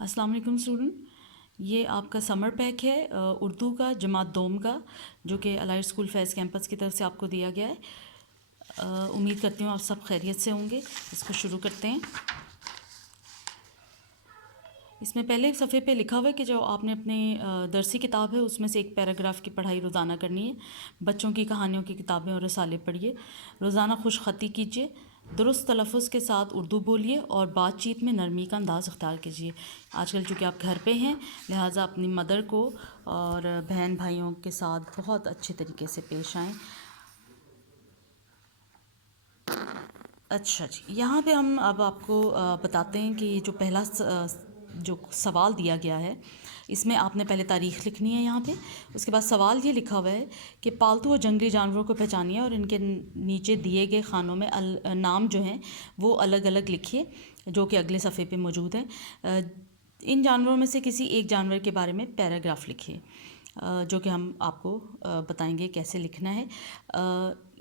अस्सलाम वालेकुम स्टूडेंट, ये आपका समर पैक है उर्दू का जमात दोम का, जो कि अलाइड स्कूल फैज़ कैंपस की तरफ से आपको दिया गया है। उम्मीद करती हूँ आप सब खैरियत से होंगे। इसको शुरू करते हैं। इसमें पहले सफ़े पे लिखा हुआ है कि जो आपने अपने दरसी किताब है उसमें से एक पैराग्राफ की पढ़ाई रोज़ाना करनी है। बच्चों की कहानियों की किताबें और रसाले पढ़िए। रोज़ाना खुश ख़ती कीजिए, दुरुस्त तलफ़ुज़ के साथ उर्दू बोलिए और बातचीत में नरमी का अंदाज़ अख्तियार कीजिए। आजकल चूँकि आप घर पे हैं, लिहाजा अपनी मदर को और बहन भाइयों के साथ बहुत अच्छे तरीके से पेश आएँ। अच्छा जी, यहाँ पे हम अब आपको बताते हैं कि जो पहला जो सवाल दिया गया है, इसमें आपने पहले तारीख़ लिखनी है यहाँ पे। उसके बाद सवाल ये लिखा हुआ है कि पालतू और जंगली जानवरों को पहचानिए और इनके नीचे दिए गए खानों में नाम जो हैं वो अलग अलग लिखिए, जो कि अगले सफ़े पे मौजूद हैं। इन जानवरों में से किसी एक जानवर के बारे में पैराग्राफ लिखिए, जो कि हम आपको बताएंगे कैसे लिखना है।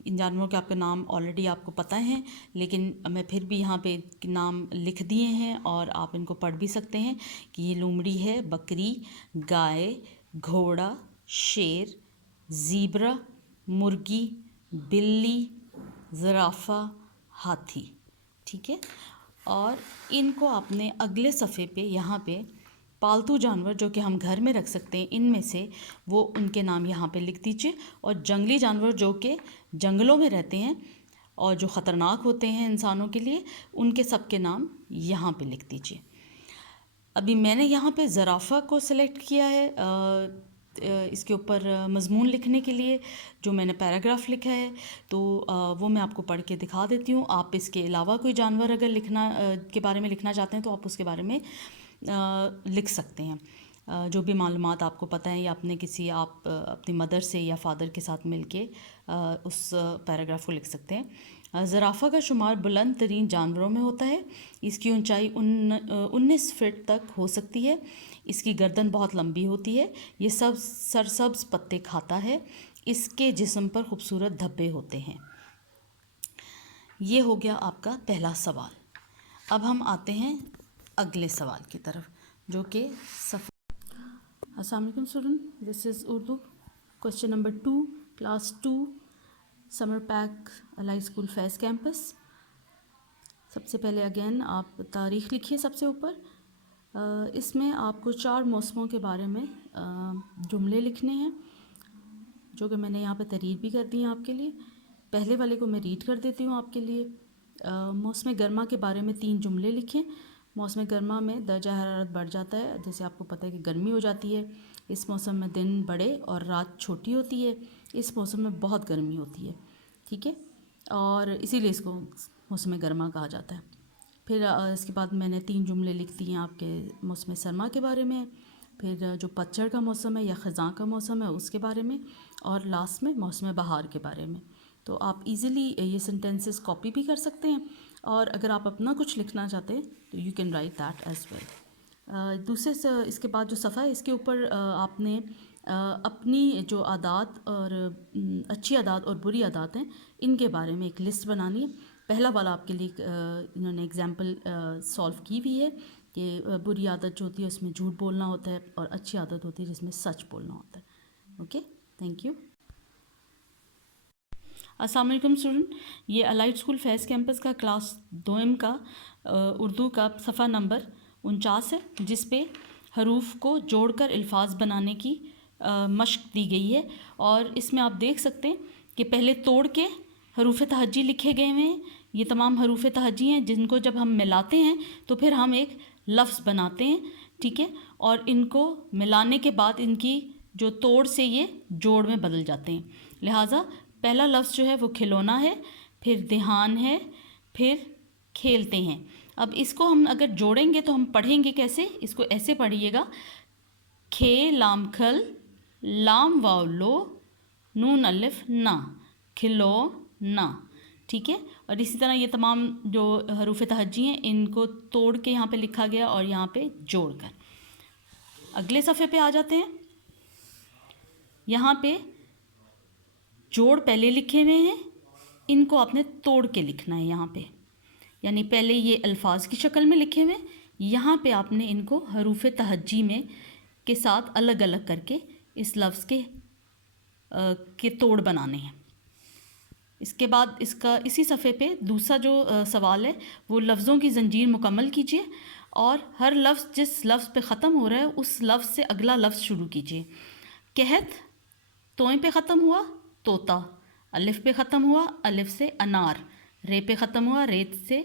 इन जानवरों के आपके नाम ऑलरेडी आपको पता हैं, लेकिन मैं फिर भी यहाँ पे नाम लिख दिए हैं और आप इनको पढ़ भी सकते हैं कि ये लोमड़ी है, बकरी, गाय, घोड़ा, शेर, ज़ीब्रा, मुर्गी, बिल्ली, ज़राफ़ा, हाथी। ठीक है, और इनको आपने अगले सफ़े पे यहाँ पे पालतू जानवर जो कि हम घर में रख सकते हैं, इनमें से वो उनके नाम यहाँ पे लिख दीजिए। और जंगली जानवर जो कि जंगलों में रहते हैं और जो ख़तरनाक होते हैं इंसानों के लिए, उनके सब के नाम यहाँ पे लिख दीजिए। अभी मैंने यहाँ पे ज़राफ़ा को सिलेक्ट किया है इसके ऊपर मज़मून लिखने के लिए, जो मैंने पैराग्राफ लिखा है, तो वो मैं आपको पढ़ के दिखा देती हूँ। आप इसके अलावा कोई जानवर अगर लिखना के बारे में लिखना चाहते हैं तो आप उसके बारे में लिख सकते हैं। जो भी मालूमात आपको पता है, या अपने किसी आप अपनी मदर से या फादर के साथ मिलके उस पैराग्राफ को लिख सकते हैं। ज़राफ़ा का शुमार बुलंद तरीन जानवरों में होता है। इसकी ऊंचाई 19 फीट तक हो सकती है। इसकी गर्दन बहुत लंबी होती है। ये सब सरसब्ज़ पत्ते खाता है। इसके जिस्म पर खूबसूरत धब्बे होते हैं। ये हो गया आपका पहला सवाल। अब हम आते हैं अगले सवाल की तरफ, जो कि अस्सलाम वालेकुम student, this is Urdu question number 2, class 2, summer pack, allied school Faiz campus. सबसे पहले अगेन आप तारीख़ लिखिए सबसे ऊपर। इसमें आपको 4 मौसमों के बारे में जुमले लिखने हैं, जो कि मैंने यहाँ पे तहरीर भी कर दी है आपके लिए। पहले वाले को मैं रीड कर देती हूँ आपके लिए। मौसम गर्मा के बारे में 3 जुमले लिखें। मौसम गर्मा में दर्जा हरारत बढ़ जाता है, जैसे आपको पता है कि गर्मी हो जाती है। इस मौसम में दिन बड़े और रात छोटी होती है। इस मौसम में बहुत गर्मी होती है, ठीक है, और इसीलिए इसको मौसम गर्मा कहा जाता है। फिर इसके बाद मैंने 3 जुमले लिख दिए आपके मौसम सरमा के बारे में, फिर जो पतझड़ का मौसम है या ख़ज़ां का मौसम है उसके बारे में, और लास्ट में मौसम बहार के बारे में। तो आप इजीली ये सेंटेंसेस कॉपी भी कर सकते हैं, और अगर आप अपना कुछ लिखना चाहते हैं तो you can write that as well. दूसरे इसके बाद जो सफ़ा है, इसके ऊपर आपने अपनी जो आदात और अच्छी आदात और बुरी आदात हैं, इनके बारे में एक लिस्ट बनानी है। पहला वाला आपके लिए इन्होंने एग्जाम्पल सॉल्व की हुई है कि बुरी आदत जो होती है उसमें झूठ बोलना होता है, और अच्छी आदत होती है जिसमें सच बोलना होता है। Okay, thank you. अस्सलाम वालेकुम स्टूडेंट, ये अलाइड स्कूल फैज़ कैंपस का क्लास 2M का उर्दू का सफ़ा नंबर 49 है, जिस पे हरूफ को जोड़कर अल्फाज बनाने की मश्क दी गई है। और इसमें आप देख सकते हैं कि पहले तोड़ के हरूफ तहज्जी लिखे गए हुए हैं। ये तमाम हरूफ तहज्जी हैं जिनको जब हम मिलाते हैं तो फिर हम एक लफ्ज़ बनाते हैं, ठीक है, और इनको मिलाने के बाद इनकी जो तोड़ से ये जोड़ में बदल जाते हैं। लिहाजा पहला लफ्ज़ जो है वो खिलौना है, फिर ध्यान है, फिर खेलते हैं। अब इसको हम अगर जोड़ेंगे तो हम पढ़ेंगे कैसे, इसको ऐसे पढ़िएगा, खे लाम खल, लाम वाव लो, नून अलिफ ना, खिलो ना, ठीक है। और इसी तरह ये तमाम जो हरूफ तहज्जी हैं इनको तोड़ के यहाँ पे लिखा गया और यहाँ पे जोड़ कर। अगले सफ़े पे आ जाते हैं। यहाँ पे जोड़ पहले लिखे हुए हैं, इनको आपने तोड़ के लिखना है यहाँ पे। यानी पहले ये अल्फाज की शक्ल में लिखे हुए हैं, یہاں پہ آپ نے ان کو حروف تہجی میں کے ساتھ الگ الگ کر کے اس لفظ کے توڑ بنانے ہیں. اس کے بعد اس کا اسی صفحے پہ دوسرا جو سوال ہے وہ لفظوں کی زنجیر مکمل کیجیے اور ہر لفظ جس لفظ پہ ختم ہو رہا ہے اس لفظ سے اگلا لفظ شروع کیجیے. قحط توئیں پہ ختم ہوا طوطا، الف پہ ختم ہوا الف سے انار، رے پہ ختم ہوا ریت سے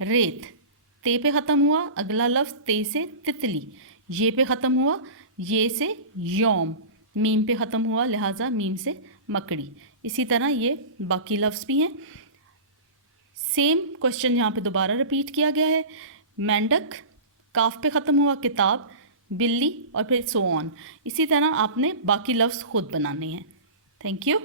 ریت، تے پہ ختم ہوا اگلا لفظ تے سے تتلی، یہ پہ ختم ہوا یہ سے یوم، میم پہ ختم ہوا لہٰذا میم سے مکڑی. اسی طرح یہ باقی لفظ بھی ہیں. سیم کوشچن یہاں پہ دوبارہ رپیٹ کیا گیا ہے. مینڈک کاف پہ ختم ہوا کتاب، بلی اور پھر سو آن. اسی طرح آپ نے باقی لفظ خود بنانے ہیں. Thank you.